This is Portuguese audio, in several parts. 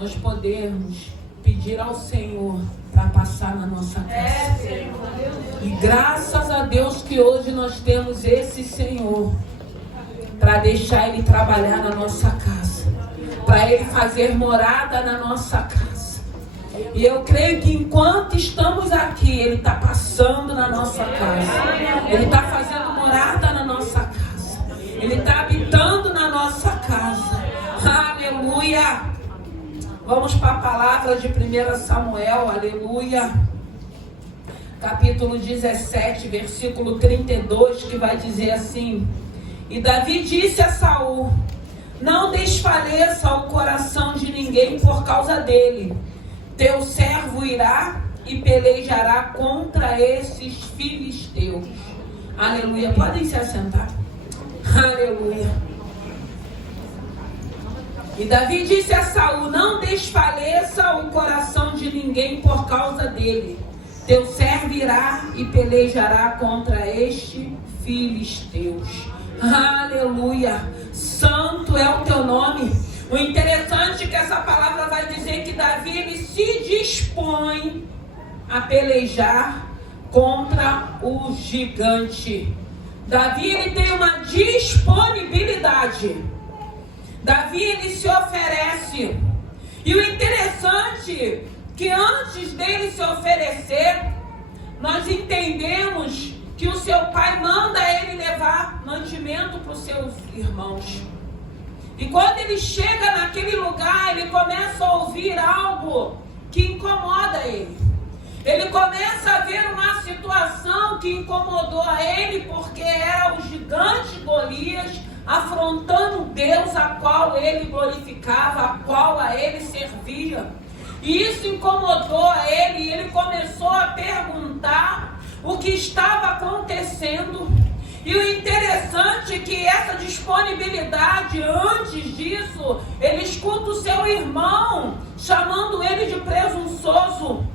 nós podermos pedir ao Senhor para passar na nossa casa. E graças a Deus que hoje nós temos esse Senhor para deixar Ele trabalhar na nossa casa, para Ele fazer morada na nossa casa. E eu creio que enquanto estamos aqui, Ele está passando na nossa casa, Ele está fazendo morada na nossa casa, Ele está habitando na nossa casa. Aleluia! Vamos para a palavra de 1 Samuel, aleluia, capítulo 17, versículo 32, que vai dizer assim: E Davi disse a Saul: Não desfaleça o coração de ninguém por causa dele. Teu servo irá e pelejará contra esses filisteus. Aleluia. Podem se assentar. Aleluia. E Davi disse a Saul: Não desfaleça o coração de ninguém por causa dele. Teu servo irá e pelejará contra estes filisteus. Aleluia. Santo é o teu nome. O interessante é que essa palavra vai dizer que Davi ele se dispõe a pelejar contra o gigante. Davi ele tem uma disponibilidade. Davi ele se oferece. E o interessante é que antes dele se oferecer, nós entendemos que o seu pai manda ele levar mantimento para os seus irmãos. E quando ele chega naquele lugar, ele começa a ouvir algo que incomoda ele. Ele começa a ver uma situação que incomodou a ele, porque era o gigante Golias afrontando Deus a qual ele glorificava, a qual a ele servia. E isso incomodou a ele, e ele começou a perguntar o que estava acontecendo. E o interessante é que essa disponibilidade, antes disso, ele escuta o seu irmão chamando ele de presunçoso.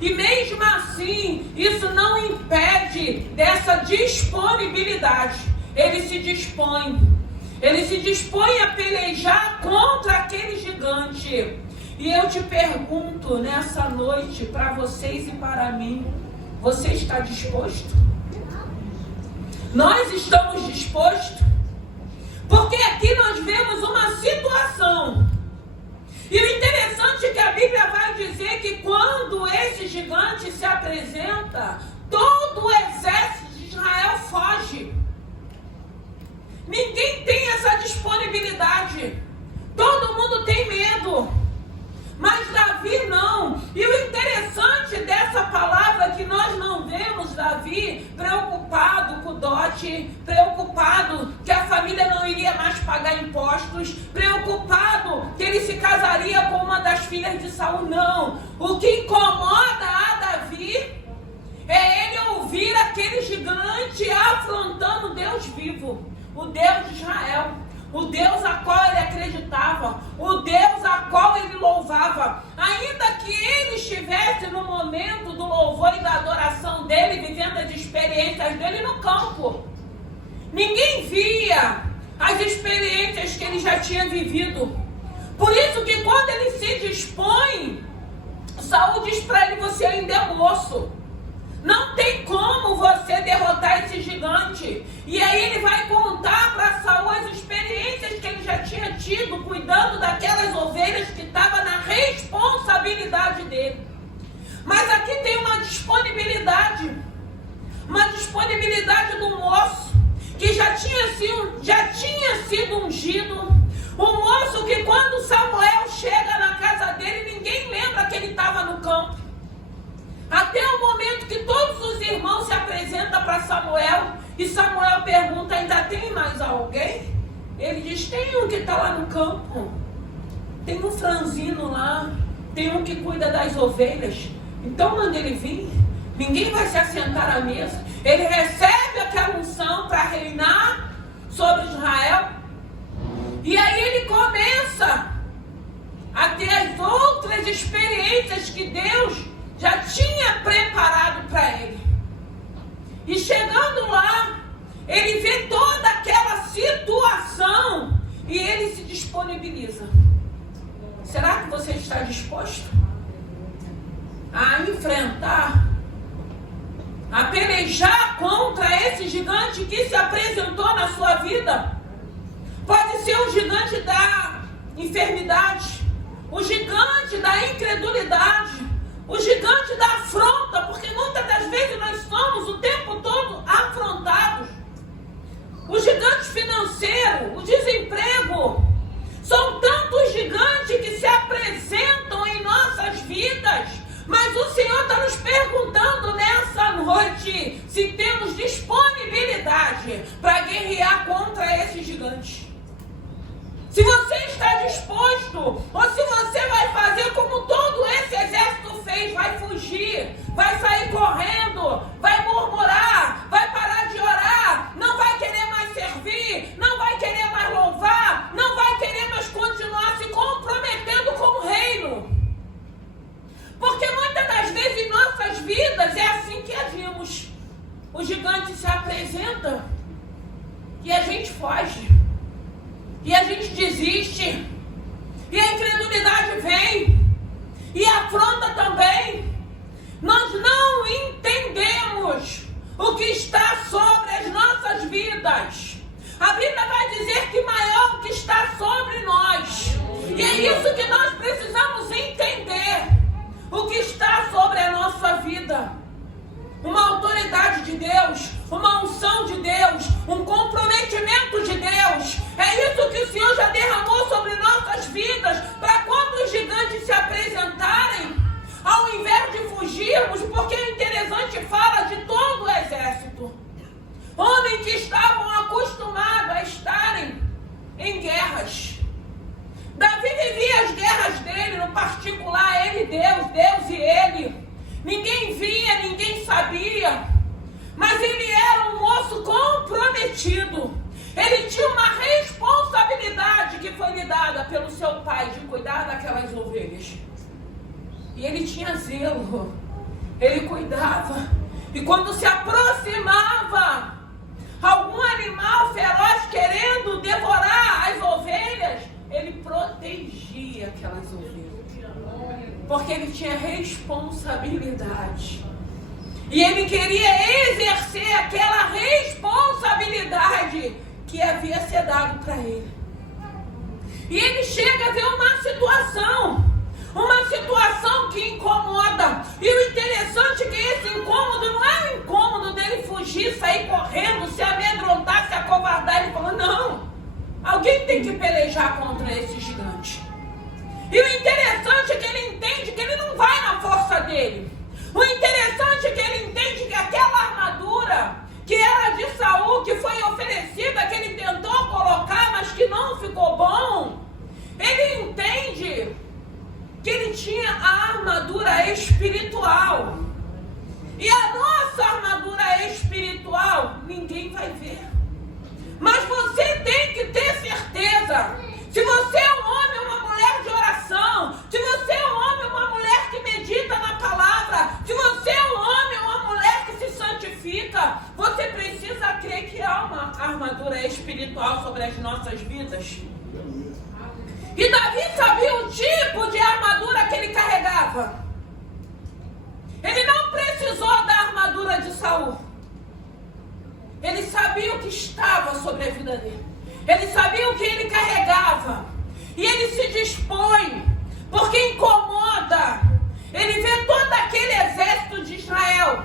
E mesmo assim, isso não impede dessa disponibilidade. Ele se dispõe a pelejar contra aquele gigante. E eu te pergunto nessa noite, para vocês e para mim, você está disposto? Nós estamos dispostos? Porque aqui nós vemos uma situação. E o interessante é que a Bíblia vai dizer que quando esse gigante se apresenta, todo o exército de Israel foge. Ninguém tem essa disponibilidade. Todo mundo tem medo. Mas Davi não. E o interessante dessa palavra é que nós não vemos Davi preocupado com o dote, preocupado que a família não iria mais pagar impostos, preocupado que ele se casaria com uma das filhas de Saul. Não. O que incomoda a Davi é ele ouvir aquele gigante afrontando o Deus vivo, o Deus de Israel. O Deus a qual ele acreditava, o Deus a qual ele louvava. Ainda que ele estivesse no momento do louvor e da adoração dele, vivendo as experiências dele no campo. Ninguém via as experiências que ele já tinha vivido. Por isso que quando ele se dispõe, Saul diz para ele: você ainda é moço. Não tem como você derrotar esse gigante. E aí ele vai contar para Saul as experiências que ele já tinha tido, cuidando daquelas ovelhas que estavam na responsabilidade dele. Mas aqui tem uma disponibilidade do moço, que já tinha sido ungido. Um moço que quando Samuel chega na casa dele, ninguém lembra que ele estava no campo. Até o momento que todos os irmãos se apresentam para Samuel, e Samuel pergunta: ainda tem mais alguém? Ele diz: tem um que está lá no campo, tem um franzino lá, tem um que cuida das ovelhas, então manda ele vir. Ninguém vai se assentar à mesa. Ele recebe aquela unção para reinar sobre Israel, e aí ele começa a ter as outras experiências que Deus já tinha preparado para ele. E chegando lá, ele vê toda aquela situação e ele se disponibiliza. Será que você está disposto a enfrentar, a pelejar contra esse gigante que se apresentou na sua vida? Pode ser o gigante da enfermidade, o gigante da incredulidade, o gigante da afronta, porque muitas das vezes nós somos o tempo todo afrontados. O gigante financeiro, o desemprego, são tantos gigantes que se apresentam em nossas vidas, mas o Senhor está nos perguntando nessa noite se temos disponibilidade para guerrear contra esses gigantes. Se você está disposto, ou se você vai fazer como todo esse exército fez, vai fugir, vai sair correndo, vai murmurar, vai parar de orar, não vai querer mais servir, não vai querer mais louvar, não vai querer mais continuar se comprometendo com o reino. Porque muitas das vezes em nossas vidas é assim que agimos. O gigante se apresenta e a gente foge. E a gente desiste, e a incredulidade vem, e a afronta também. Nós não entendemos o que está sobre as nossas vidas. A Bíblia vai dizer que maior o que está sobre nós. E é isso que nós precisamos entender. O que está sobre a nossa vida. Uma autoridade de Deus, uma unção de Deus, um comprometimento de Deus. É isso que o Senhor já derramou sobre nossas vidas, para quando os gigantes se apresentarem, ao invés de fugirmos, porque o interessante fala de todo o exército. Homens que estavam acostumados a estarem em guerras. Davi vivia as guerras dele, no particular, ele e Deus e ele. Ninguém via, ninguém sabia, mas ele era um moço comprometido. Ele tinha uma responsabilidade que foi lhe dada pelo seu pai de cuidar daquelas ovelhas. E ele tinha zelo, ele cuidava. E quando se aproximava algum animal feroz querendo devorar as ovelhas, ele protegia aquelas ovelhas. Porque ele tinha responsabilidade. E ele queria exercer aquela responsabilidade que havia sido dado para ele. E ele chega a ver uma situação que incomoda. E o interessante é que esse incômodo não é o incômodo dele fugir, sair correndo, se amedrontar, se acovardar. Ele falou, não, alguém tem que pelejar contra esse gigante. E o interessante é que ele entende que ele não vai na força dele. O interessante é que ele entende que aquela armadura que era de Saul, que foi oferecida, que ele tentou colocar, mas que não ficou bom, ele entende que ele tinha a armadura espiritual. E a nossa armadura espiritual, ninguém vai ver. Mas você tem que ter certeza. Se você é um homem ou uma mulher de oração, se você é um homem ou uma mulher que medita na palavra, se você é um homem ou uma mulher que se santifica, você precisa crer que há uma armadura espiritual sobre as nossas vidas. E Davi sabia o tipo de armadura que ele carregava. Ele não precisou da armadura de Saul. Ele sabia o que estava sobre a vida dele. Ele sabia o que ele carregava. E ele se dispõe, porque incomoda. Ele vê todo aquele exército de Israel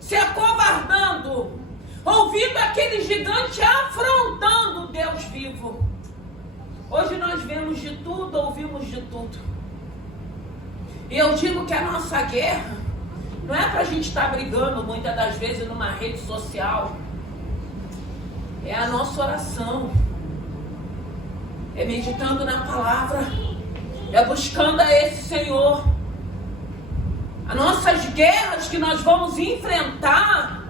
se acovardando, ouvindo aquele gigante afrontando o Deus vivo. Hoje nós vemos de tudo, ouvimos de tudo. E eu digo que a nossa guerra não é para a gente estar brigando muitas das vezes numa rede social. É a nossa oração. É meditando na palavra. É buscando a esse Senhor. As nossas guerras que nós vamos enfrentar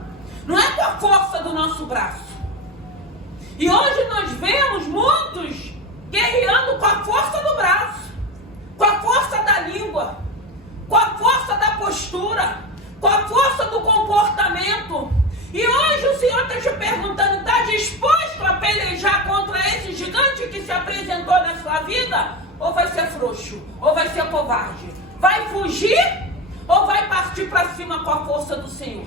não é com a força do nosso braço. E hoje nós vemos muitos guerreando com a força do braço, com a força da língua, com a força da postura, com a força do comportamento. E hoje o Senhor está te perguntando, está disposto a pelejar contra esse gigante que se apresentou na sua vida? Ou vai ser fruto? frouxo, ou vai ser covarde? Vai fugir ou vai partir para cima com a força do Senhor?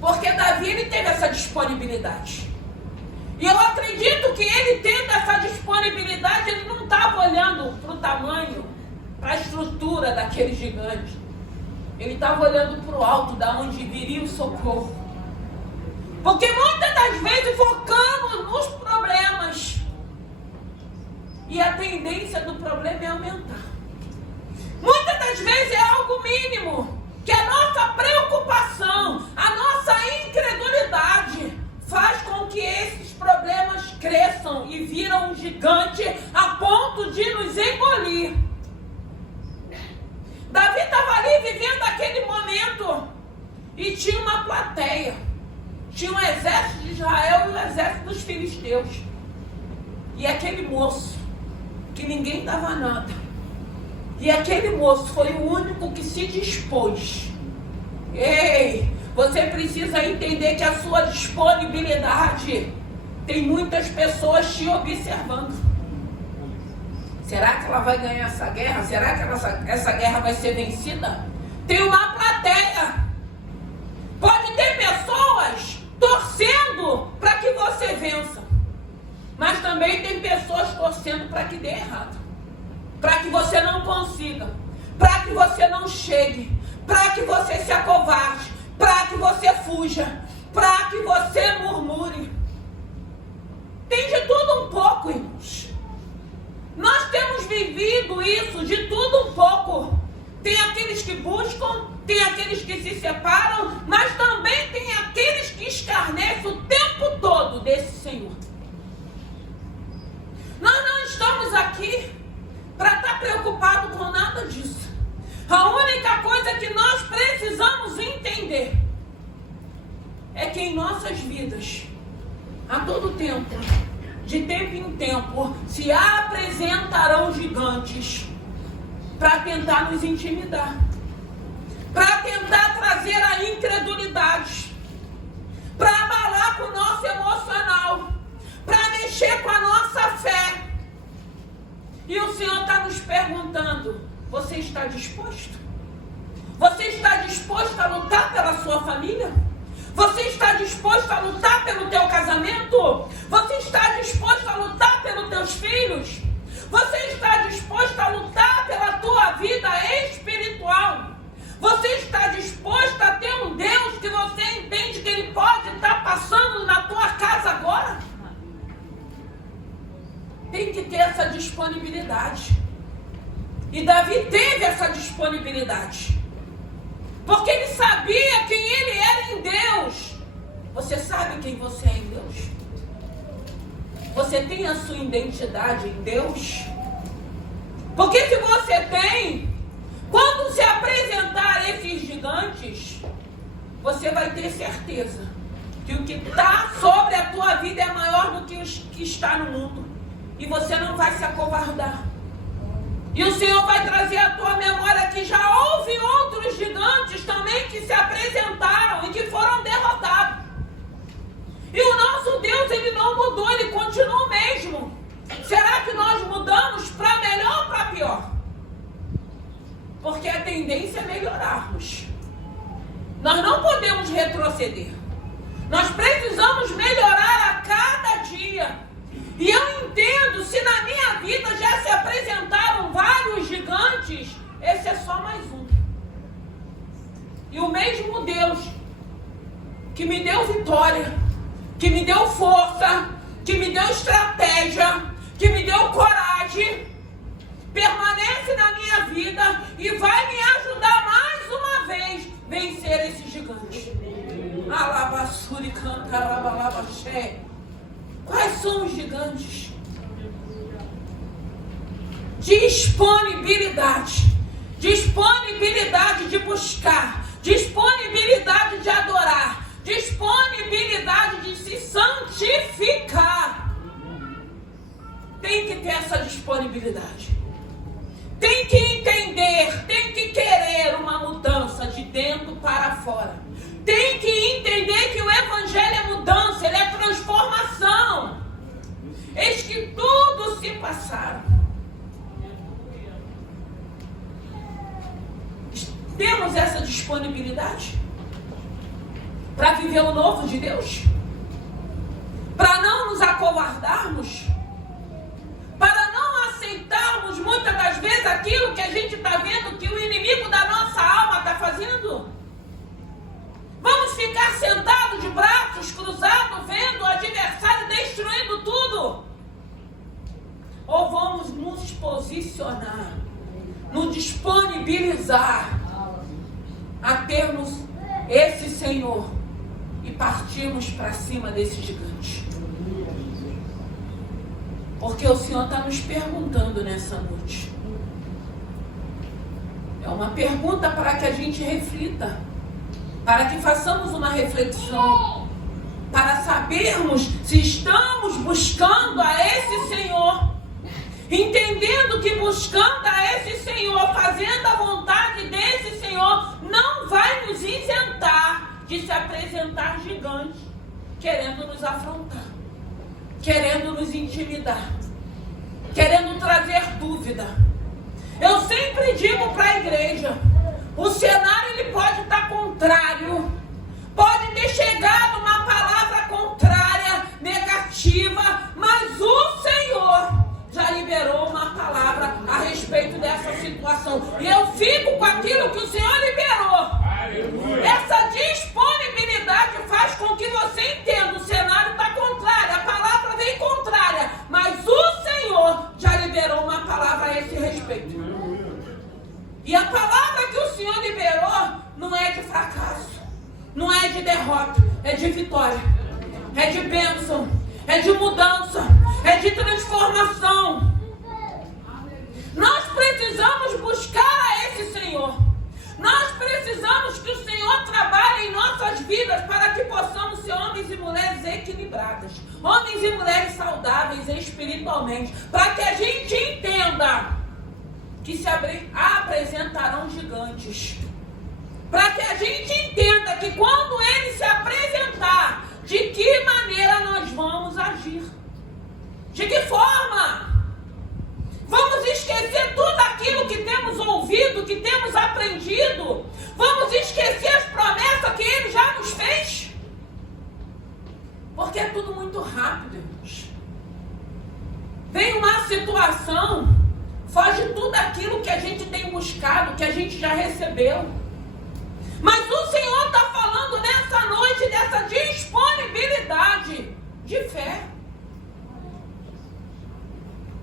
Porque Davi, ele teve essa disponibilidade. E eu acredito que ele tendo essa disponibilidade, ele não estava olhando para o tamanho, para a estrutura daquele gigante. Ele estava olhando para o alto, da onde viria o socorro. Porque muitas das vezes focamos nos problemas. E a tendência do problema é aumentar. Muitas das vezes é algo mínimo. Que a nossa preocupação, a nossa incredulidade faz com que esses problemas cresçam e viram um gigante a ponto de nos engolir. Davi estava ali vivendo aquele momento e tinha uma plateia. Tinha um exército de Israel e um exército dos filisteus. E aquele moço, que ninguém dava nada, e aquele moço foi o único que se dispôs. Ei, você precisa entender que a sua disponibilidade tem muitas pessoas te observando. Será que ela vai ganhar essa guerra? Será que essa guerra vai ser vencida? Tem uma plateia. Pode ter pessoas torcendo para que você vença. Mas também tem pessoas torcendo para que dê errado. Para que você não consiga. Para que você não chegue. Para que você se acovarde. Para que você fuja. Para que você murmure. Tem de tudo um pouco, irmãos. Nós temos vivido isso de tudo um pouco. Tem aqueles que buscam, tem aqueles que se separam, mas também tem aqueles que escarnecem o tempo todo desse Senhor. Nós não estamos aqui para estar preocupados com nada disso. A única coisa que nós precisamos entender é que em nossas vidas, a todo tempo, de tempo em tempo, se apresentarão gigantes para tentar nos intimidar, para tentar trazer a incredulidade, para abalar com o nosso emocional, para mexer com a nossa fé. E o Senhor está nos perguntando: você está disposto? Você está disposto a lutar pela sua família? Você está disposto a lutar pelo teu casamento? Você está disposto a lutar pelos teus filhos? Você está disposto a lutar pela tua vida espiritual? Você está disposto a ter um Deus que você entende que Ele pode estar passando na tua casa agora? Tem que ter essa disponibilidade. E Davi teve essa disponibilidade. Porque ele sabia quem ele era em Deus. Você sabe quem você é em Deus? Você tem a sua identidade em Deus? Porque se você tem, quando se apresentar esses gigantes, você vai ter certeza que o que está sobre a tua vida é maior do que o que está no mundo. E você não vai se acovardar. E o Senhor vai trazer à tua memória que já houve outros gigantes também que se apresentaram e que foram derrotados. E o nosso Deus, Ele não mudou, Ele continua o mesmo. Será que nós mudamos para melhor ou para pior? Porque a tendência é melhorarmos. Nós não podemos retroceder. Nós precisamos melhorar a cada dia. E eu entendo, se na minha vida já se apresentaram vários gigantes, esse é só mais um. E o mesmo Deus que me deu vitória, que me deu força, que me deu estratégia, que me deu coragem, permanece na minha vida e vai me ajudar mais uma vez a vencer esse gigante. Alabassuri cantarabalabaxé. Quais são os gigantes? Disponibilidade. Disponibilidade de buscar. Disponibilidade de adorar. Disponibilidade de se santificar. Tem que ter essa disponibilidade. Tem que entender, tem que querer uma mudança de dentro para fora. Tem que entender que o Evangelho é mudança, ele é transformação. Eis que tudo se passaram. Temos essa disponibilidade para viver o novo de Deus? Para não nos acovardarmos? Para não aceitarmos muitas das vezes aquilo que a gente está vendo que o inimigo da nossa alma está fazendo? Vamos ficar sentados de braços cruzados, vendo o adversário destruindo tudo? Ou vamos nos posicionar, nos disponibilizar a termos esse Senhor e partirmos para cima desse gigante? Porque o Senhor está nos perguntando nessa noite. É uma pergunta para que a gente reflita, para que façamos uma reflexão, para sabermos se estamos buscando a esse Senhor, entendendo que buscando a esse Senhor, fazendo a vontade desse Senhor, não vai nos isentar de se apresentar gigante, querendo nos afrontar, querendo nos intimidar, querendo trazer dúvida. Eu sempre digo para a igreja, o cenário ele pode estar contrário, pode ter chegado uma palavra contrária, negativa, mas o Senhor já liberou uma palavra a respeito dessa situação. E eu fico com aquilo que o Senhor liberou. Aleluia. Essa disponibilidade faz com que você entenda, o cenário está contrário, a palavra vem contrária, mas o Senhor já liberou uma palavra a esse respeito. E a palavra que o Senhor liberou não é de fracasso, não é de derrota, é de vitória, é de bênção, é de mudança, é de transformação. Nós precisamos buscar a esse Senhor. Nós precisamos que o Senhor trabalhe em nossas vidas para que possamos ser homens e mulheres equilibradas, homens e mulheres saudáveis espiritualmente, para que a gente entenda que se apresentarão gigantes, para que a gente entenda que quando ele se apresentar, de que maneira nós vamos agir, de que forma. Vamos esquecer tudo aquilo que temos ouvido, que temos aprendido? Vamos esquecer as promessas que ele já nos fez? Porque é tudo muito rápido, irmãos. Vem uma situação, foge tudo aquilo que a gente tem buscado, que a gente já recebeu. Mas o Senhor está falando nessa noite dessa disponibilidade de fé,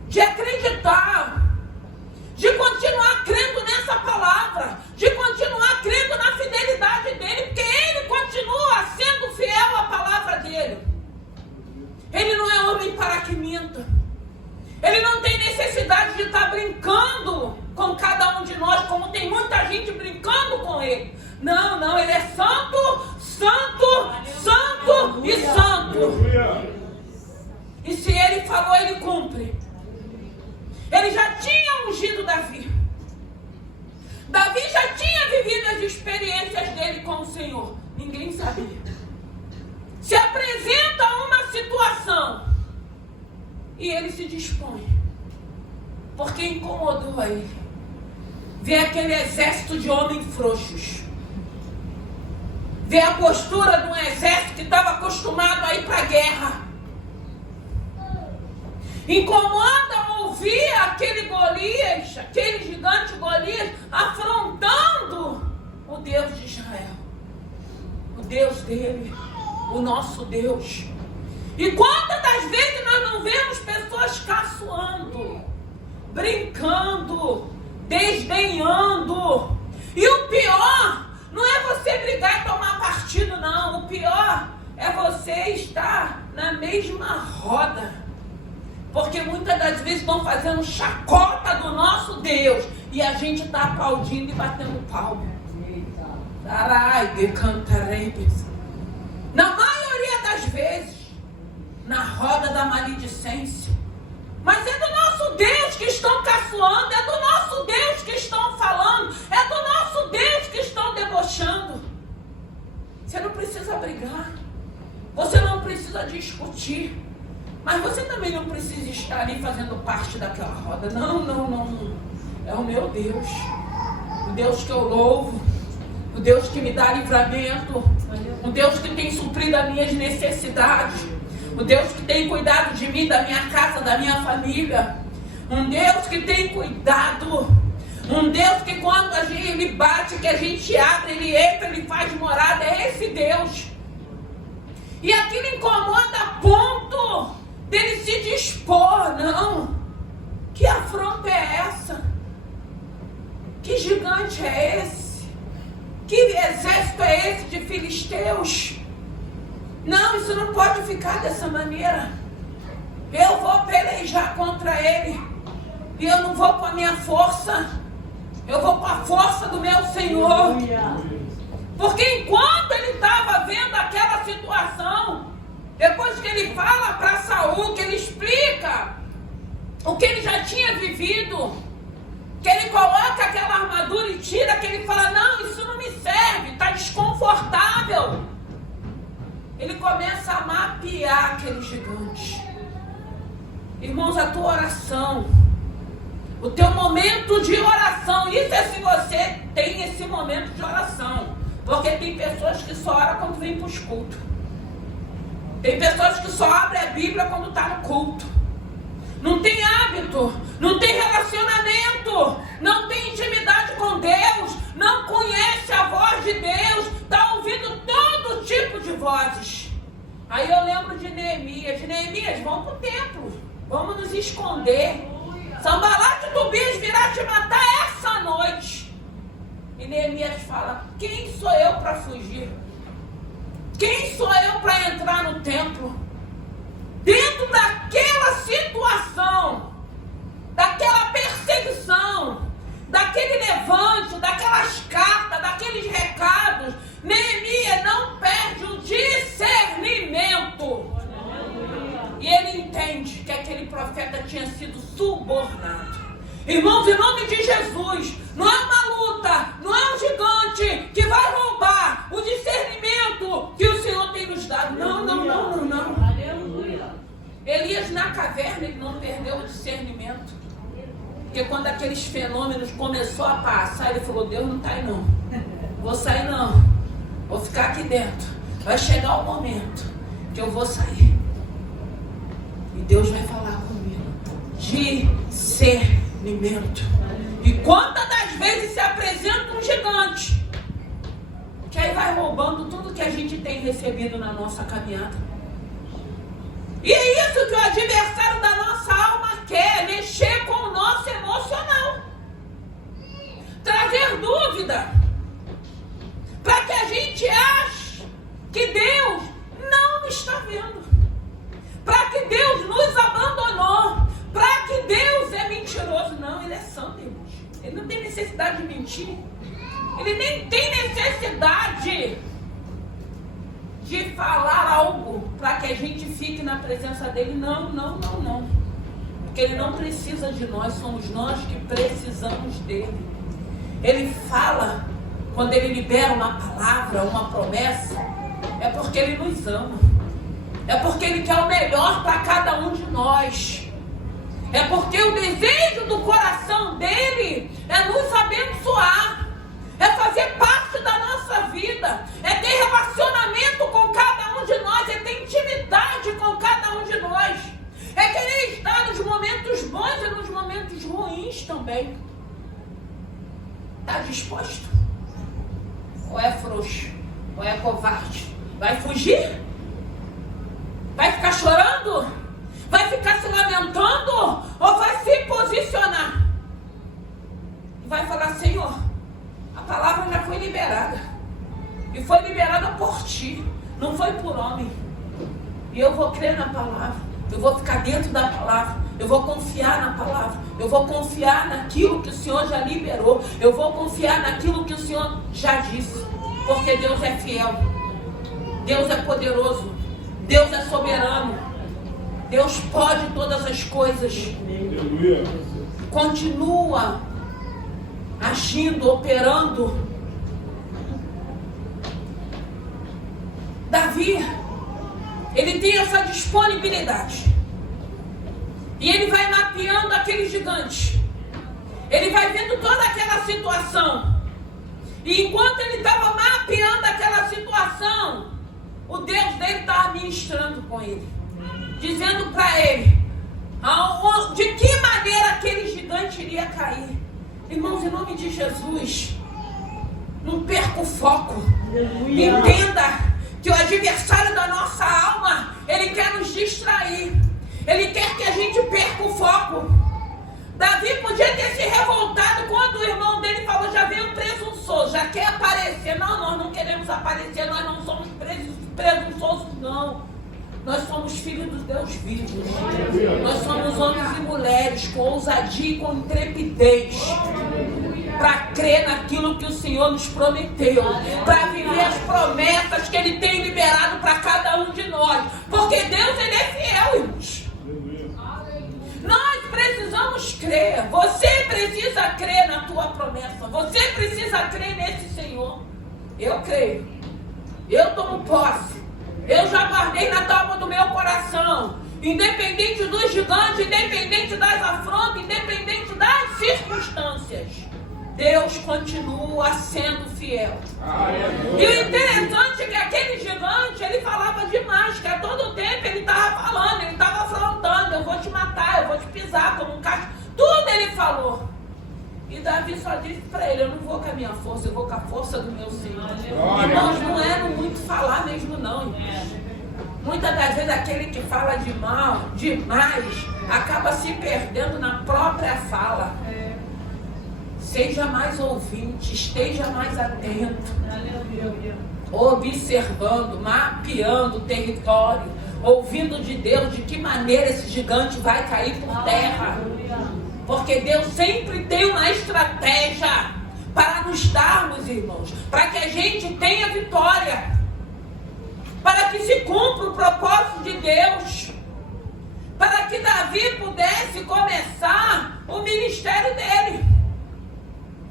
de acreditar, de continuar crendo nessa palavra, de continuar crendo na fidelidade dele, porque ele continua sendo fiel à palavra dele. Ele não é homem para que minta. Ele não tem necessidade de estar brincando com cada um de nós, como tem muita gente brincando com ele. Não, não, ele é santo, santo, santo e santo. E se ele falou, ele cumpre. Ele já tinha ungido Davi. Davi já tinha vivido as experiências dele com o Senhor. Ninguém sabia. Se apresenta uma situação e ele se dispõe, porque incomodou a ele. Vê aquele exército de homens frouxos. Vê a postura de um exército que estava acostumado a ir para a guerra. Incomoda ouvir aquele Golias, aquele gigante Golias, afrontando o Deus de Israel, o Deus dele, o nosso Deus. E quantas das vezes nós não vemos pessoas caçoando, brincando, desdenhando? E o pior não é você brigar e tomar partido, não. O pior é você estar na mesma roda. Porque muitas das vezes estão fazendo chacota do nosso Deus e a gente está aplaudindo e batendo palma. Na maioria das vezes, na roda da maledicência. Mas é do nosso Deus que estão caçoando, é do nosso Deus que estão falando, é do nosso Deus que estão debochando. Você não precisa brigar, você não precisa discutir. Mas você também não precisa estar ali fazendo parte daquela roda. Não, não, não. É o meu Deus. O Deus que eu louvo. o Deus que me dá livramento, o Deus que tem suprido as minhas necessidades, o Deus que tem cuidado de mim, da minha casa, da minha família, um Deus que tem cuidado, um Deus que quando a gente, Ele bate, que a gente abre, Ele entra, Ele faz morada, é esse Deus. E aquilo incomoda a ponto dele se dispor, não. Que afronta é essa? Que gigante é esse? Que exército é esse de filisteus? Não, isso não pode ficar dessa maneira. Eu vou pelejar contra ele. E eu não vou com a minha força. Eu vou com a força do meu Senhor. Porque enquanto ele estava vendo aquela situação, depois que ele fala para Saul, que ele explica o que ele já tinha vivido, que ele coloca aquela armadura e tira, que ele fala, não, isso não me serve, está desconfortável. Ele começa a mapear aquele gigante. Irmãos, a tua oração, o teu momento de oração, isso é se você tem esse momento de oração. Porque tem pessoas que só oram quando vem para os cultos. Tem pessoas que só abrem a Bíblia quando está no culto. Não tem hábito, não tem relacionamento, não tem intimidade com Deus, não conhece a voz de Deus, está ouvindo todo tipo de vozes. Aí eu lembro de Neemias. Neemias, vamos para o templo, vamos nos esconder. Sambalat e Tobias virá te matar essa noite. E Neemias fala, quem sou eu para fugir? Quem sou eu para entrar no templo? Dentro daquela situação, daquela perseguição, daquele levante, daquelas cartas, daqueles recados, Neemias não perde o discernimento. E ele entende que aquele profeta tinha sido subornado. Irmãos, em nome de Jesus, não é uma luta, não é um gigante que vai roubar o discernimento que o Senhor tem nos dado. Não. Elias na caverna, ele não perdeu o discernimento. Porque quando aqueles fenômenos começou a passar, ele falou, Deus não está aí não. Vou sair não. Vou ficar aqui dentro. Vai chegar o momento que eu vou sair. E Deus vai falar comigo. Discernimento. E quantas das vezes se apresenta um gigante que aí vai roubando tudo que a gente tem recebido na nossa caminhada. E é isso que o adversário da nossa alma quer, mexer com o nosso emocional, trazer dúvida, para que a gente ache que Deus não nos está vendo, para que Deus nos abandonou, para que Deus é mentiroso. Não, Ele é santo, irmãos. Ele não tem necessidade de mentir. Ele nem tem necessidade de falar algo para que a gente fique na presença dele. Não. Porque ele não precisa de nós, somos nós que precisamos dele. Ele fala, quando ele libera uma palavra, uma promessa, é porque ele nos ama. É porque ele quer o melhor para cada um de nós. É porque o desejo do coração dele é nos abençoar. É fazer parte da nossa vida, é ter relacionamento com cada um de nós, é ter intimidade com cada um de nós, é querer estar nos momentos bons e nos momentos ruins também. Está disposto? Ou é frouxo? Ou é covarde? Vai fugir? Vai ficar chorando? Vai ficar se lamentando? Ou vai se posicionar? E vai falar, Senhor, a palavra já foi liberada. E foi liberada por ti. Não foi por homem. E eu vou crer na palavra. Eu vou ficar dentro da palavra. Eu vou confiar na palavra. Eu vou confiar naquilo que o Senhor já liberou. Eu vou confiar naquilo que o Senhor já disse. Porque Deus é fiel. Deus é poderoso. Deus é soberano. Deus pode todas as coisas. Continua agindo, operando. Davi, ele tem essa disponibilidade. E ele vai mapeando aquele gigante. Ele vai vendo toda aquela situação. E enquanto ele estava mapeando aquela situação, o Deus dele estava ministrando com ele, dizendo para ele de que maneira aquele gigante iria cair. Irmãos, em nome de Jesus, não perca o foco. Entenda que o adversário da nossa alma, ele quer nos distrair. Ele quer que a gente perca o foco. Davi podia ter se revoltado quando o irmão dele falou: já veio presunçoso, já quer aparecer. Não, nós não queremos aparecer, nós não somos presunçosos, não. Nós somos filhos do Deus vivo. Nós somos homens e mulheres com ousadia e com intrepidez, para crer naquilo que o Senhor nos prometeu, para viver as promessas que Ele tem liberado para cada um de nós, porque Deus, Ele é fiel, irmãos. Nós precisamos crer. Você precisa crer na tua promessa. Você precisa crer nesse Senhor. Eu creio. Eu tomo posse. Eu já guardei na tábua do meu coração. Independente dos gigantes, independente das afrontas, independente das circunstâncias, Deus continua sendo fiel. E o interessante é que aquele gigante, ele falava demais, que a todo tempo ele estava falando, ele estava afrontando: eu vou te matar, eu vou te pisar como um cachorro. Tudo ele falou. E Davi só disse para ele: eu não vou com a minha força, eu vou com a força do meu Senhor. Irmãos, não era muito falar mesmo não, irmãos. Muitas das vezes aquele que fala demais, acaba se perdendo na própria fala. Seja mais ouvinte, esteja mais atento, observando, mapeando o território, ouvindo de Deus de que maneira esse gigante vai cair por terra. Porque Deus sempre tem uma estratégia para nos darmos, irmãos, para que a gente tenha vitória, para que se cumpra o propósito de Deus, para que Davi pudesse começar o ministério dele.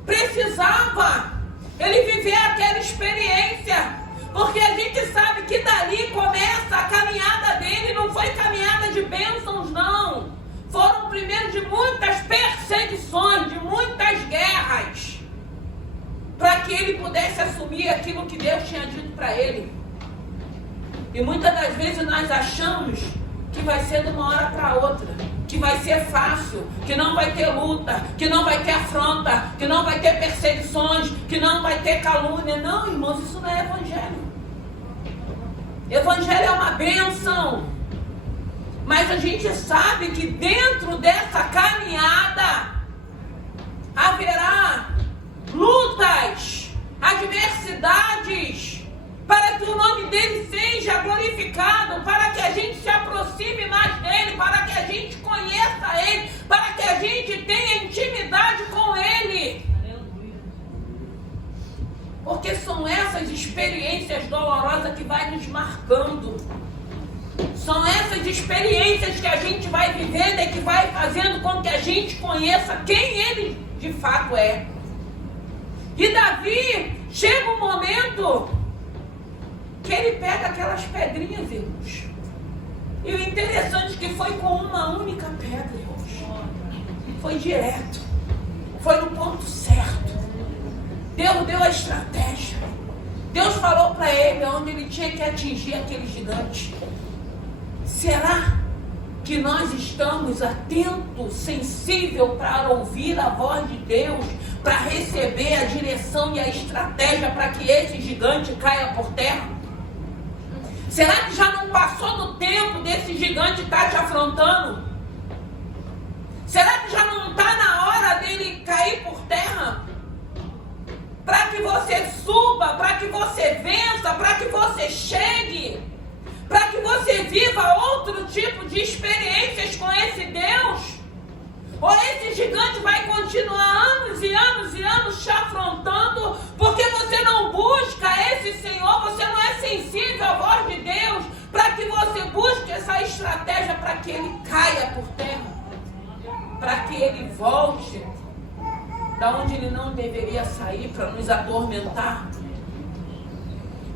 Precisava ele viver aquela experiência, porque a gente sabe que dali começa a caminhada dele. Não foi caminhada de bênçãos, não. Foram primeiro de muitas perseguições, de muitas guerras, para que ele pudesse assumir aquilo que Deus tinha dito para ele. E muitas das vezes nós achamos que vai ser de uma hora para outra, que vai ser fácil, que não vai ter luta, que não vai ter afronta, que não vai ter perseguições, que não vai ter calúnia. Não, irmãos, isso não é evangelho. Evangelho é uma bênção. Mas a gente sabe que dentro dessa caminhada haverá lutas, adversidades, para que o nome dele seja glorificado, para que a gente se aproxime mais dele, para que a gente conheça ele, para que a gente tenha intimidade com ele. Porque são essas experiências dolorosas que vai nos marcando. São essas experiências que a gente vai vivendo e que vai fazendo com que a gente conheça quem ele de fato é. E Davi, chega um momento que ele pega aquelas pedrinhas, irmãos. E o interessante é que foi com uma única pedra, irmãos. Foi direto. Foi no ponto certo. Deus deu a estratégia. Deus falou para ele onde ele tinha que atingir aquele gigante. Será que nós estamos atentos, sensíveis para ouvir a voz de Deus, para receber a direção e a estratégia para que esse gigante caia por terra? Será que já não passou do tempo desse gigante estar te afrontando? Será que já não está na hora dele cair por terra? Para que você suba, para que você vença, para que você chegue, para que você viva outro tipo de experiências com esse Deus? Ou esse gigante vai continuar anos e anos e anos te afrontando, porque você não busca esse Senhor, você não é sensível à voz de Deus, para que você busque essa estratégia para que ele caia por terra, para que ele volte da onde ele não deveria sair, para nos atormentar.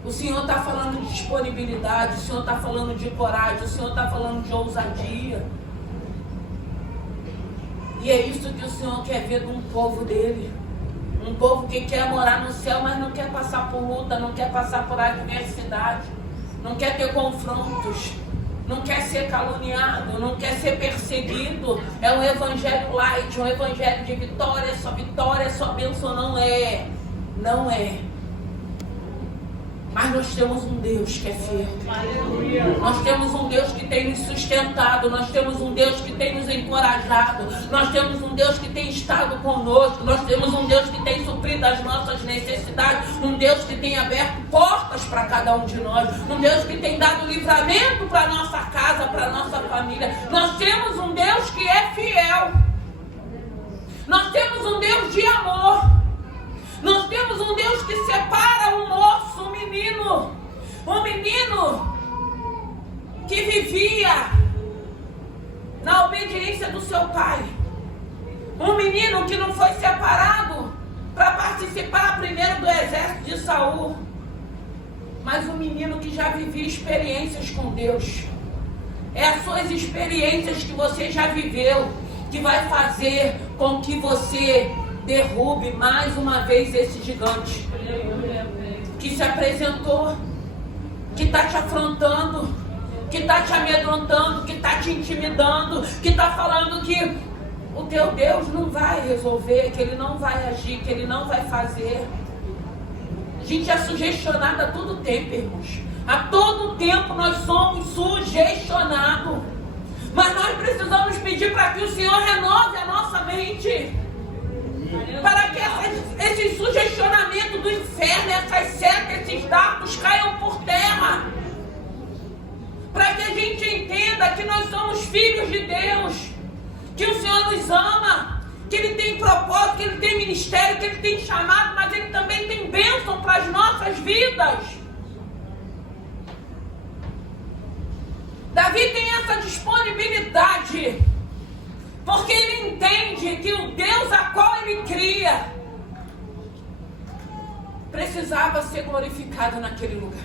O Senhor está falando de disponibilidade, o Senhor está falando de coragem, o Senhor está falando de ousadia. E é isso que o Senhor quer ver de um povo dele. Um povo que quer morar no céu, mas não quer passar por luta, não quer passar por adversidade, não quer ter confrontos, não quer ser caluniado, não quer ser perseguido. É um evangelho light, um evangelho de vitória, só bênção. Não é. Não é. Mas nós temos um Deus que é fiel. Nós temos um Deus que tem nos sustentado. Nós temos um Deus que tem nos encorajado. Nós temos um Deus que tem estado conosco. Nós temos um Deus que tem suprido as nossas necessidades. Um Deus que tem aberto portas para cada um de nós. Um Deus que tem dado livramento para a nossa casa, para a nossa família. Nós temos um Deus que é fiel. Nós temos um Deus de amor. Nós temos um Deus que separa um moço, um menino que vivia na obediência do seu pai. Um menino que não foi separado para participar primeiro do exército de Saul, mas um menino que já vivia experiências com Deus. É as suas experiências que você já viveu que vai fazer com que você derrube mais uma vez esse gigante que se apresentou, que está te afrontando, que está te amedrontando, que está te intimidando, que está falando que o teu Deus não vai resolver, que Ele não vai agir, que Ele não vai fazer. A gente é sugestionado a todo tempo, irmãos. A todo tempo nós somos sugestionados. Mas nós precisamos pedir para que o Senhor renove a nossa mente, para que esses sugestionamentos do inferno, essas setas, esses dardos caiam por terra, para que a gente entenda que nós somos filhos de Deus, que o Senhor nos ama, que Ele tem propósito, que Ele tem ministério, que Ele tem chamado, mas Ele também tem bênção para as nossas vidas. Davi tem essa disponibilidade, porque ele entende que o Deus a qual ele cria precisava ser glorificado naquele lugar.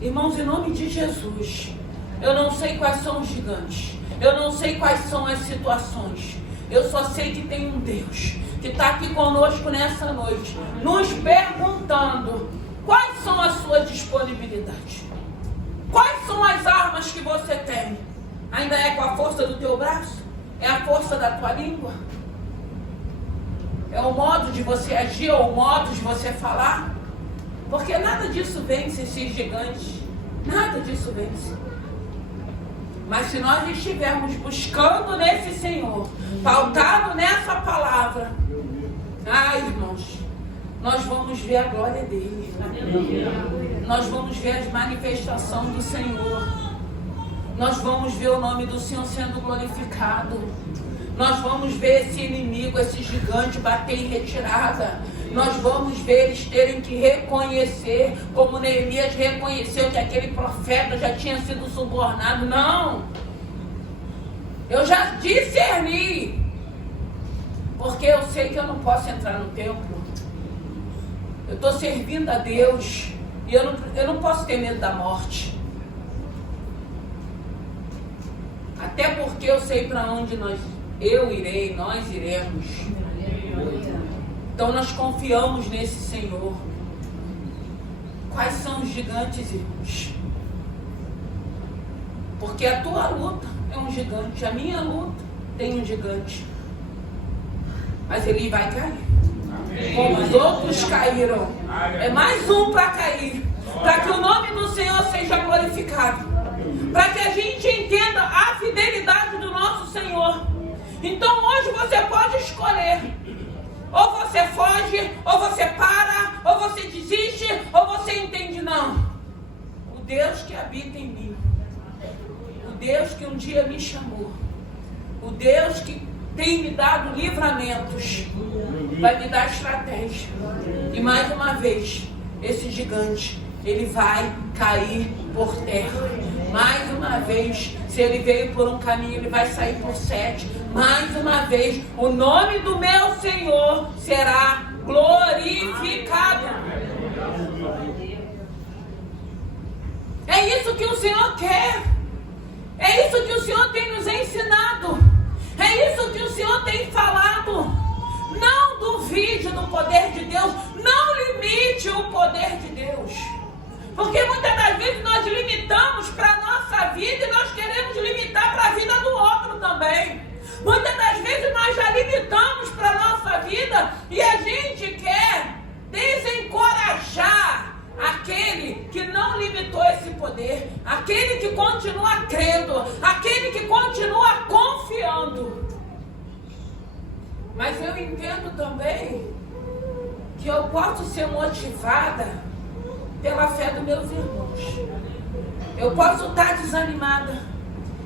Irmãos, em nome de Jesus, eu não sei quais são os gigantes, eu não sei quais são as situações, eu só sei que tem um Deus que está aqui conosco nessa noite, nos perguntando quais são as suas disponibilidades, quais são as armas que você tem. Ainda é com a força do teu braço? É a força da tua língua? É o modo de você agir ou o modo de você falar? Porque nada disso vence esses gigantes. Nada disso vence. Mas se nós estivermos buscando nesse Senhor, pautado nessa palavra, irmãos, nós vamos ver a glória dele. Nós vamos ver as manifestações do Senhor. Nós vamos ver o nome do Senhor sendo glorificado. Nós vamos ver esse inimigo, esse gigante bater em retirada. Nós vamos ver eles terem que reconhecer, como Neemias reconheceu que aquele profeta já tinha sido subornado. Não! Eu já discerni, porque eu sei que eu não posso entrar no templo. Eu estou servindo a Deus e eu não posso ter medo da morte. Até porque eu sei para onde nós iremos. Então nós confiamos nesse Senhor. Quais são os gigantes, irmãos? Porque a tua luta é um gigante, a minha luta tem um gigante. Mas ele vai cair. Como os outros caíram. É mais um para cair. Para que o nome do Senhor seja glorificado. Para que a gente entenda a fidelidade do nosso Senhor. Então hoje você pode escolher. Ou você foge, ou você para, ou você desiste, ou você entende. Não. O Deus que habita em mim, o Deus que um dia me chamou, o Deus que tem me dado livramentos, vai me dar estratégia. E mais uma vez, esse gigante, ele vai cair por terra. Mais uma vez, se ele veio por um caminho, ele vai sair por 7. Mais uma vez, o nome do meu Senhor será glorificado. É isso que o Senhor quer. É isso que o Senhor tem nos ensinado. É isso que o Senhor tem falado. Não duvide do aquele que continua crendo, aquele que continua confiando. Mas eu entendo também que eu posso ser motivada pela fé dos meus irmãos. Eu posso estar desanimada,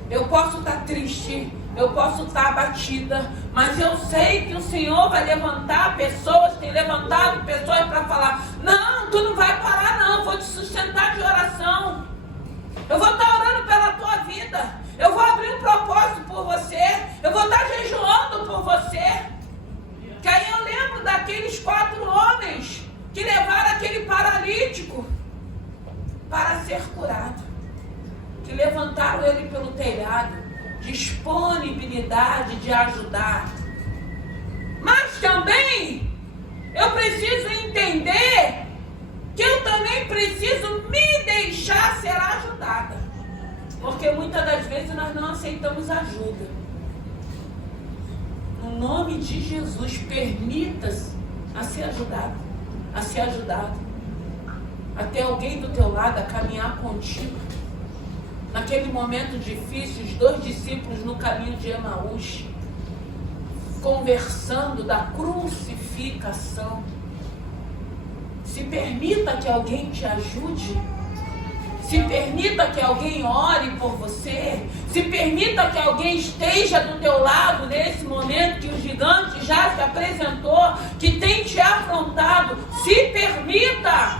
eu posso estar triste, eu posso estar abatida, mas eu sei que o Senhor vai levantar pessoas, tem levantado pessoas para falar: não, tu não vai parar não, vou te sustentar de oração, eu vou estar orando pela tua vida, eu vou abrir um propósito por você, eu vou estar jejuando por você. Que aí eu lembro daqueles 4 homens que levaram aquele paralítico para ser curado, que levantaram ele pelo telhado, disponibilidade de ajudar. Mas também eu preciso entender que eu também preciso me deixar ser ajudada, porque muitas das vezes nós não aceitamos ajuda. No nome de Jesus, permita-se a ser ajudado, a ser ajudado. Até alguém do teu lado a caminhar contigo. Naquele momento difícil, os 2 discípulos no caminho de Emaús, conversando da crucificação. Se permita que alguém te ajude. Se permita que alguém ore por você. Se permita que alguém esteja do teu lado nesse momento que o gigante já se apresentou, que tem te afrontado. Se permita.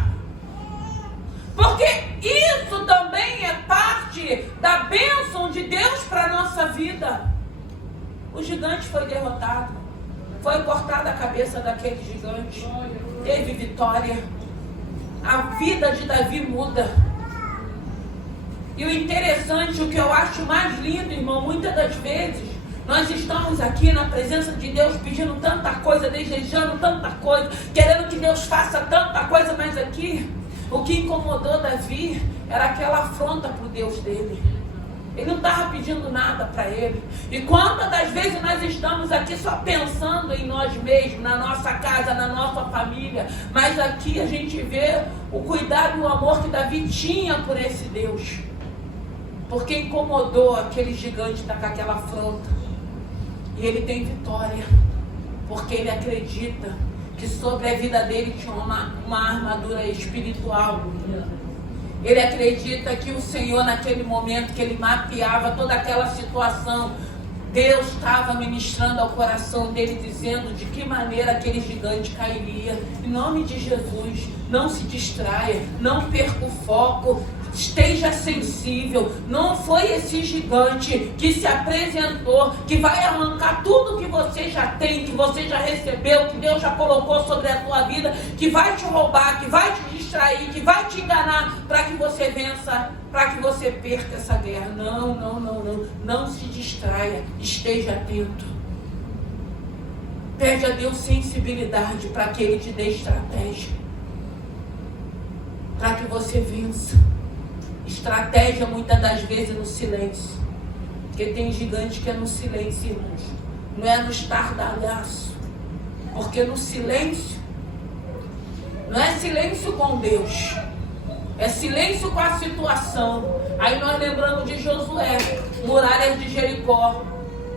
Porque isso também é parte da bênção de Deus para a nossa vida. O gigante foi derrotado. Foi cortada a cabeça daquele gigante. Teve vitória. A vida de Davi muda. E o interessante, o que eu acho mais lindo, irmão, muitas das vezes nós estamos aqui na presença de Deus pedindo tanta coisa, desejando tanta coisa, querendo que Deus faça tanta coisa, mas aqui o que incomodou Davi era aquela afronta para o Deus dele. Ele não estava pedindo nada para ele. E quantas das vezes nós estamos aqui só pensando em nós mesmos, na nossa casa, na nossa família, mas aqui a gente vê o cuidado e o amor que Davi tinha por esse Deus. Porque incomodou aquele gigante estar com aquela afronta. E ele tem vitória. Porque ele acredita que sobre a vida dele tinha uma armadura espiritual. Ele acredita que o Senhor, naquele momento que ele mapeava toda aquela situação, Deus estava ministrando ao coração dele, dizendo de que maneira aquele gigante cairia. Em nome de Jesus, não se distraia, não perca o foco, esteja sensível. Não foi esse gigante que se apresentou, que vai arrancar tudo que você já tem, que você já recebeu, que Deus já colocou sobre a tua vida, que vai te roubar, que vai te distrair, que vai te enganar para que você vença, para que você perca essa guerra. Não se distraia, esteja atento. Pede a Deus sensibilidade para que Ele te dê estratégia, para que você vença. Estratégia muitas das vezes no silêncio, porque tem gigante que é no silêncio, irmãos, não é no estardalhaço, porque no silêncio não é silêncio com Deus, é silêncio com a situação. Aí nós lembramos de Josué, muralhas de Jericó,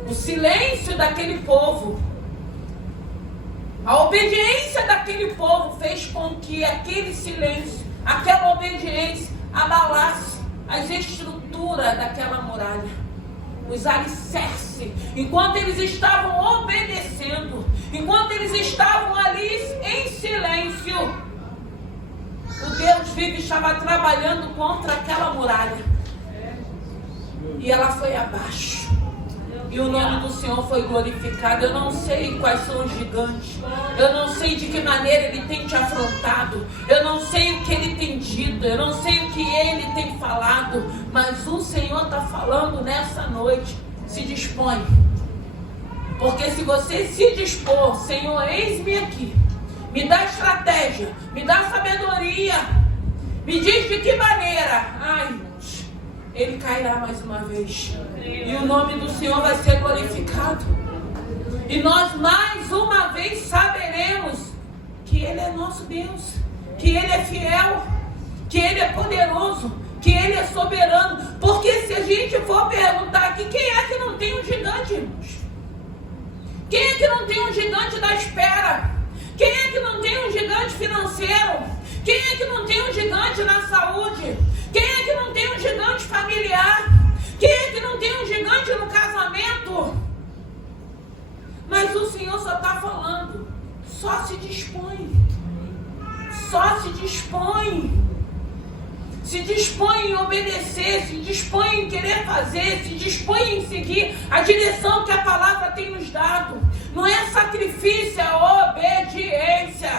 o silêncio daquele povo, a obediência daquele povo fez com que aquele silêncio, aquela obediência abalasse as estruturas daquela muralha, os alicerces. Enquanto eles estavam obedecendo, enquanto eles estavam ali em silêncio, o Deus vivo estava trabalhando contra aquela muralha, e ela foi abaixo, e o nome do Senhor foi glorificado. Eu não sei quais são os gigantes, eu não sei de que maneira Ele tem te afrontado, eu não sei o que Ele tem dito, eu não sei o que Ele tem falado, mas o Senhor está falando nessa noite. Se dispõe, porque se você se dispor, Senhor, eis-me aqui, me dá estratégia, me dá sabedoria, me diz de que maneira, Ele cairá mais uma vez, e o nome do Senhor vai ser glorificado, e nós mais uma vez saberemos que Ele é nosso Deus, que Ele é fiel, que Ele é poderoso, que Ele é soberano. Porque se a gente for perguntar aqui, quem é que não tem um gigante, irmãos? Quem é que não tem um gigante da espera? Quem é que não tem um gigante financeiro? Quem é que não tem um gigante na saúde? Quem é que não tem um gigante familiar? Quem é que não tem um gigante no casamento? Mas o Senhor só está falando, só se dispõe. Só se dispõe. Se dispõe em obedecer, se dispõe em querer fazer, se dispõe em seguir a direção que a palavra tem nos dado. Não é sacrifício, é obediência.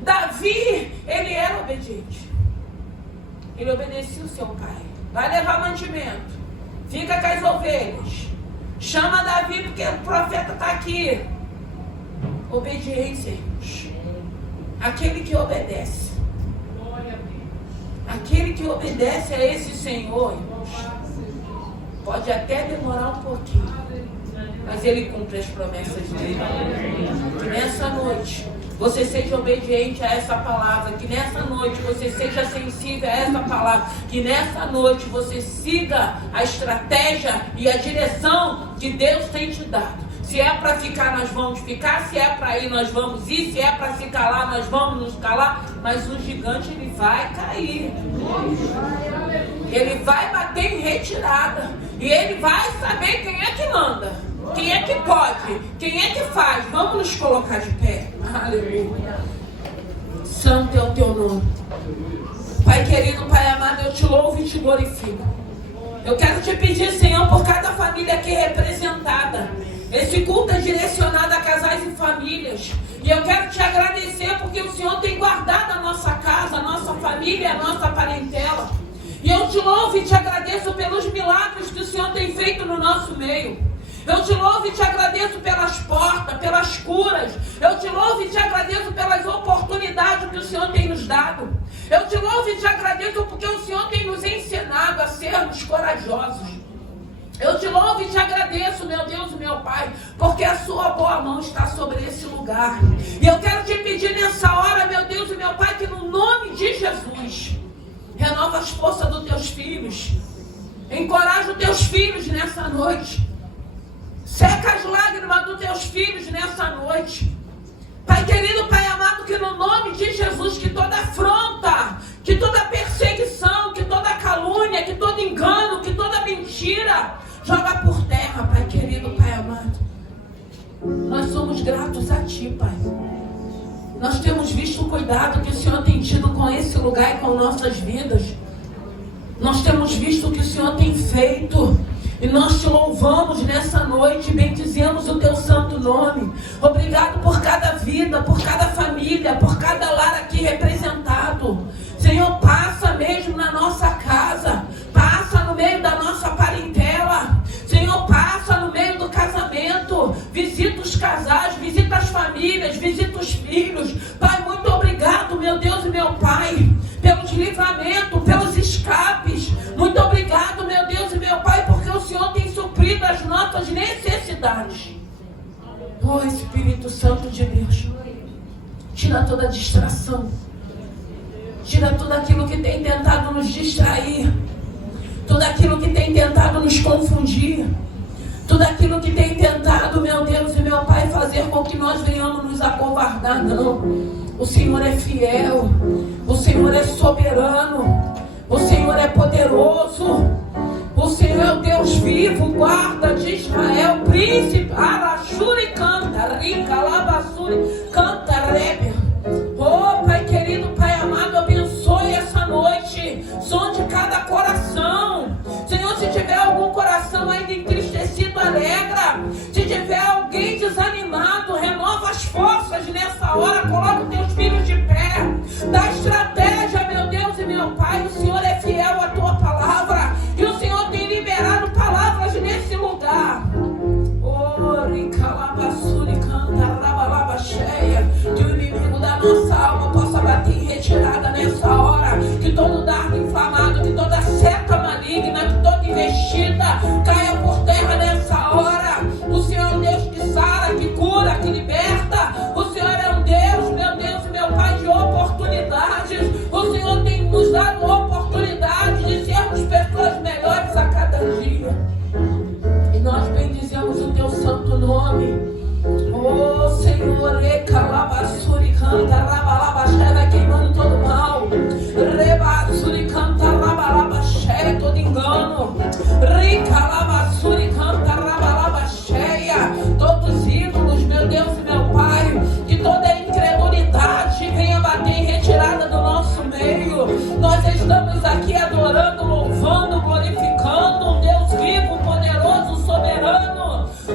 Davi, ele era obediente. Ele obedecia o seu pai. Vai levar mantimento. Fica com as ovelhas. Chama Davi porque o profeta está aqui. Obediência, irmãos. Aquele que obedece. Aquele que obedece a esse Senhor, irmãos, pode até demorar um pouquinho, mas Ele cumpre as promessas dele. Que nessa noite você seja obediente a essa palavra, que nessa noite você seja sensível a essa palavra, que nessa noite você siga a estratégia e a direção que Deus tem te dado. Se é para ficar, nós vamos ficar. Se é para ir, nós vamos ir. Se é para se calar, nós vamos nos calar. Mas o gigante, ele vai cair. Ele vai bater em retirada. E ele vai saber quem é que manda. Quem é que pode. Quem é que faz. Vamos nos colocar de pé. Aleluia. Santo é o teu nome. Pai querido, Pai amado, eu te louvo e te glorifico. Eu quero te pedir, Senhor, por cada família aqui representada. Esse culto é direcionado a casais e famílias. E eu quero te agradecer porque o Senhor tem guardado a nossa casa, a nossa família, a nossa parentela. E eu te louvo e te agradeço pelos milagres que o Senhor tem feito no nosso meio. Eu te louvo e te agradeço pelas portas, pelas curas. Eu te louvo e te agradeço pelas oportunidades que o Senhor tem nos dado. Eu te louvo e te agradeço porque o Senhor tem nos ensinado a sermos corajosos. Eu te louvo e te agradeço, meu Deus e meu Pai, porque a sua boa mão está sobre esse lugar. E eu quero te pedir nessa hora, meu Deus e meu Pai, que no nome de Jesus, renova as forças dos teus filhos. Encoraja os teus filhos nessa noite. Seca as lágrimas dos teus filhos nessa noite. Pai querido, Pai amado, que no nome de Jesus, que toda afronta, que toda perseguição, que toda calúnia, que todo engano, que toda mentira, joga por terra, Pai querido, Pai amado. Nós somos gratos a Ti, Pai. Nós temos visto o cuidado que o Senhor tem tido com esse lugar e com nossas vidas. Nós temos visto o que o Senhor tem feito. E nós te louvamos nessa noite, bendizemos o teu santo nome. Obrigado por cada vida, por cada família, por cada lar aqui representado. Senhor, passa mesmo na nossa casa, passa no meio da nossa parentela. Senhor, passa no meio do casamento, visita os casais, visita as famílias, visita os filhos. Pai, muito obrigado, meu Deus e meu Pai, pelos livramentos, pelos escapes. Muito obrigado, meu Deus e meu Pai, porque o Senhor tem suprido as nossas necessidades. Oh, Espírito Santo de Deus, tira toda a distração, tira tudo aquilo que tem tentado nos distrair, tudo aquilo que tem tentado nos confundir, tudo aquilo que tem tentado, meu Deus e meu Pai, fazer com que nós venhamos nos acovardar. Não, o Senhor é fiel, o Senhor é soberano, o Senhor é poderoso, o Senhor é o Deus vivo, guarda de Israel, príncipe, Arachuri canta, Rica, Labassuri, canta, Reber. Oh, Pai querido, Pai amado, abençoe essa noite, sonde cada coração. Senhor, se tiver algum coração ainda entristecido, alegra. Se tiver alguém desanimado, renova as forças nessa hora, coloca os teus filhos de pé, dá estratégia, meu Deus e meu Pai. O Senhor é fiel à tua palavra e o Senhor tem liberado palavras nesse lugar. Oh, Ricalabassuri, canta, Rabalaba cheia, que o inimigo da nossa alma possa bater em retirada nessa hora, que todo dardo inflamado, que toda seta maligna, que toda investida caia por terra nessa hora. O Senhor é um Deus que sara, que cura, que liberta. O Senhor é um Deus, meu Deus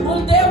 um Deus